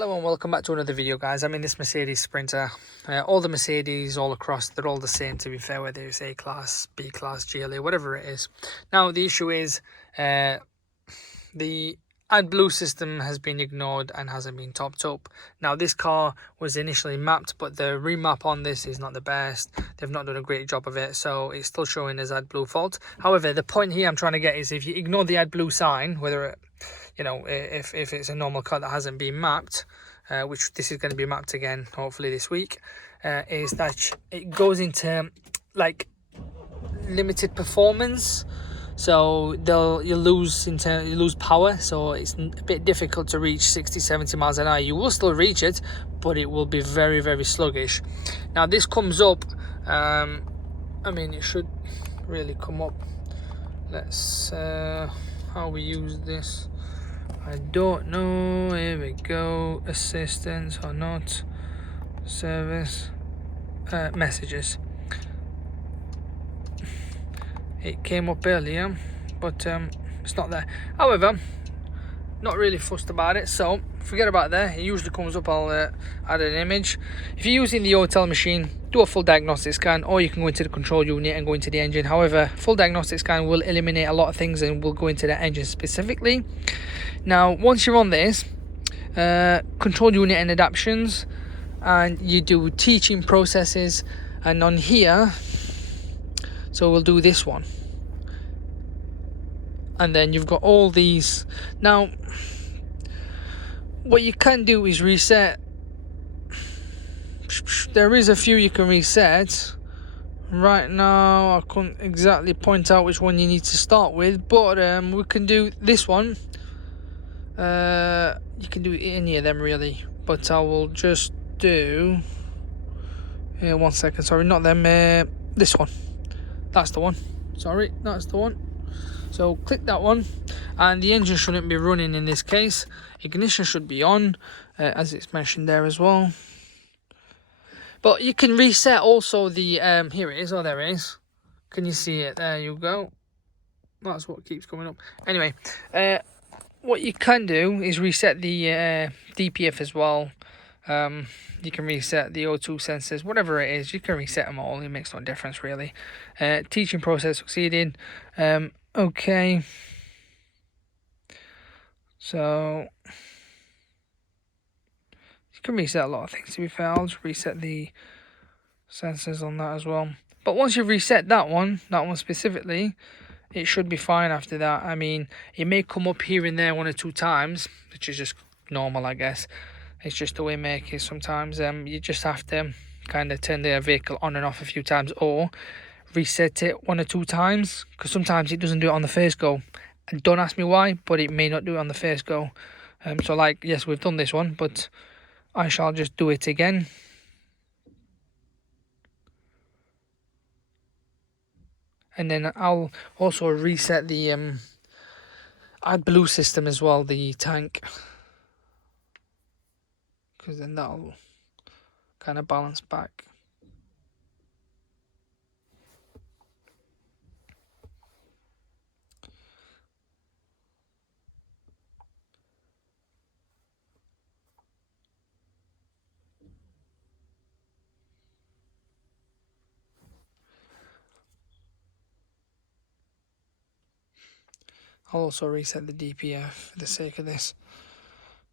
Hello and welcome back to another video, guys. I'm in this Mercedes Sprinter. All the Mercedes all across, they're all the same, to be fair, whether it's A-Class, B-Class, GLA, whatever it is. Now the issue is the AdBlue system has been ignored and hasn't been topped up. Now this car was initially mapped, but the remap on this is not the best. They've not done a great job of it, so it's still showing as AdBlue fault. However, the point here I'm trying to get is if you ignore the AdBlue sign, whether it, you know, if it's a normal car that hasn't been mapped, which this is going to be mapped again hopefully this week, is that it goes into like limited performance. So you lose power, so it's a bit difficult to reach 60-70 miles an hour. You will still reach it, but it will be very, very sluggish. Now this comes up, I mean, it should really come up. Let's how we use this, I don't know. Here we go. Assistance or not, service, messages. It came up earlier, but it's not there. However, not really fussed about it, so forget about that. It usually comes up. I'll add an image. If you're using the AUTEL machine, do a full diagnostic scan, or you can go into the control unit and go into the engine. However, full diagnostic scan will eliminate a lot of things and will go into the engine specifically. Now once you're on this, control unit and adaptions, and you do teaching processes, and on here, so we'll do this one, and then you've got all these. Now what you can do is reset. There is a few you can reset. Right now I couldn't exactly point out which one you need to start with, but we can do this one. You can do any of them really, but I will just do 1 second, sorry, not them, this one. That's the one, sorry, that's the one. So click that one, and the engine shouldn't be running in this case. Ignition should be on, as it's mentioned there as well. But you can reset also the here it is. Oh, there it is. Can you see it? There you go. That's what keeps coming up. Anyway, what you can do is reset the DPF as well. You can reset the O2 sensors, whatever it is, you can reset them all. It makes no difference really. Teaching process succeeded. Okay, so you can reset a lot of things, to be fair. I'll just reset the sensors on that as well. But once you've reset that one specifically, it should be fine after that. I mean, it may come up here and there 1 or 2 times, which is just normal, I guess. It's just the way make is sometimes. You just have to kind of turn the vehicle on and off a few times, or reset it 1 or 2 times, because sometimes it doesn't do it on the first go. And don't ask me why, but it may not do it on the first go. So like, yes, we've done this one, but I shall just do it again. And then I'll also reset the AdBlue system as well, the tank, because then that'll kind of balance back. I'll also reset the DPF for the sake of this,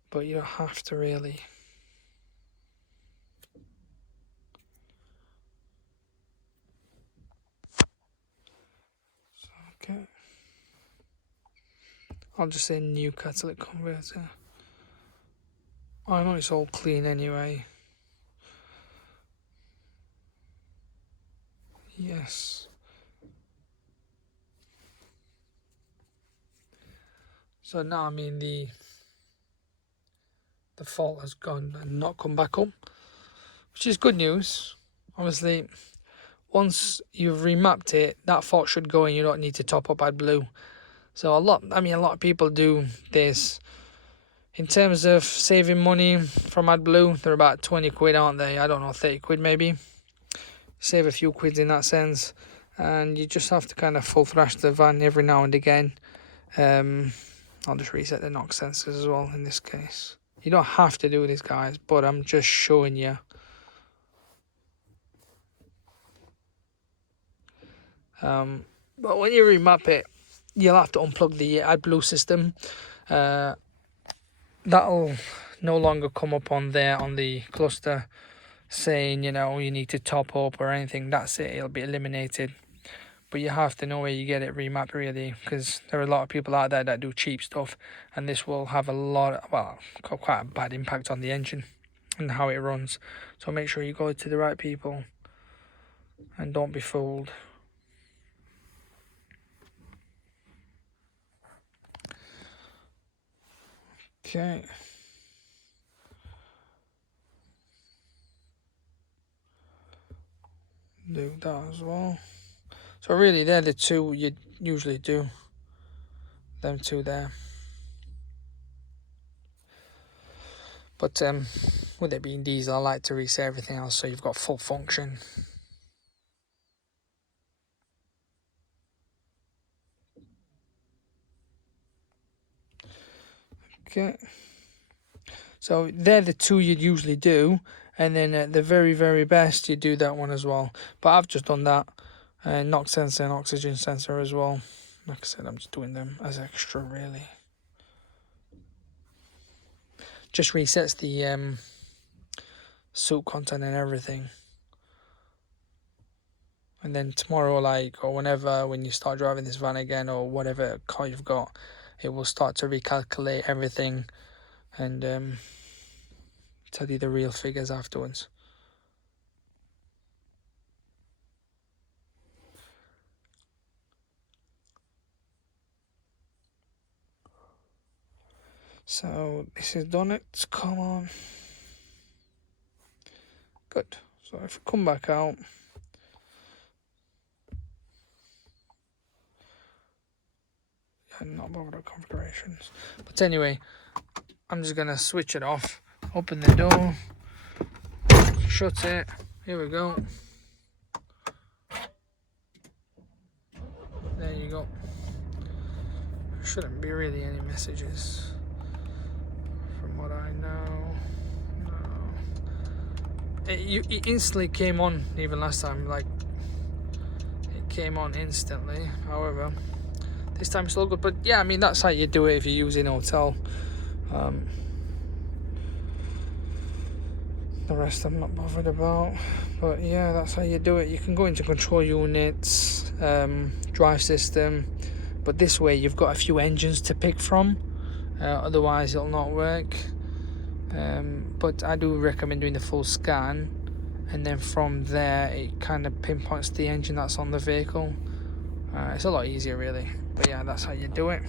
but you don't have to really. Okay, I'll just say new catalytic converter. I know it's all clean anyway. Yes. So now, I mean, the fault has gone and not come back up, which is good news. Obviously, once you've remapped it, that fault should go and you don't need to top up AdBlue. So a lot of people do this. In terms of saving money from AdBlue, they're about 20 quid, aren't they? I don't know, 30 quid maybe. Save a few quid in that sense, and you just have to kind of full thrash the van every now and again. I'll just reset the knock sensors as well in this case. You don't have to do this, guys, but I'm just showing you. But when you remap it, you'll have to unplug the AdBlue system. That'll no longer come up on there on the cluster saying, you know, you need to top up or anything. That's it, it'll be eliminated. But you have to know where you get it remapped, really, because there are a lot of people out there that do cheap stuff, and this will have a lot, well, quite a bad impact on the engine and how it runs. So make sure you go to the right people and don't be fooled. Okay. Do that as well. So really, they're the two you usually do. Them two there. But with it being diesel, I like to reset everything else so you've got full function. Okay. So they're the two you'd usually do, and then at the very, very best, you do that one as well. But I've just done that. NOx sensor and oxygen sensor as well. Like I said, I'm just doing them as extra, really. Just resets the soot content and everything. And then tomorrow, like, or whenever, when you start driving this van again, or whatever car you've got, it will start to recalculate everything and tell you the real figures afterwards. So this is done. It, come on. Good. So if we come back out, not bother with configurations. But anyway, I'm just gonna switch it off, open the door, shut it. Here we go. There you go. Shouldn't be really any messages from what I know. No. It instantly came on even last time, like it came on instantly. However, this time it's all good. But yeah, I mean, that's how you do it if you're using AUTEL. The rest I'm not bothered about, but yeah, that's how you do it. You can go into control units, drive system, but this way you've got a few engines to pick from, otherwise it'll not work. But I do recommend doing the full scan, and then from there it kind of pinpoints the engine that's on the vehicle. It's a lot easier, really, but yeah, that's how you do it.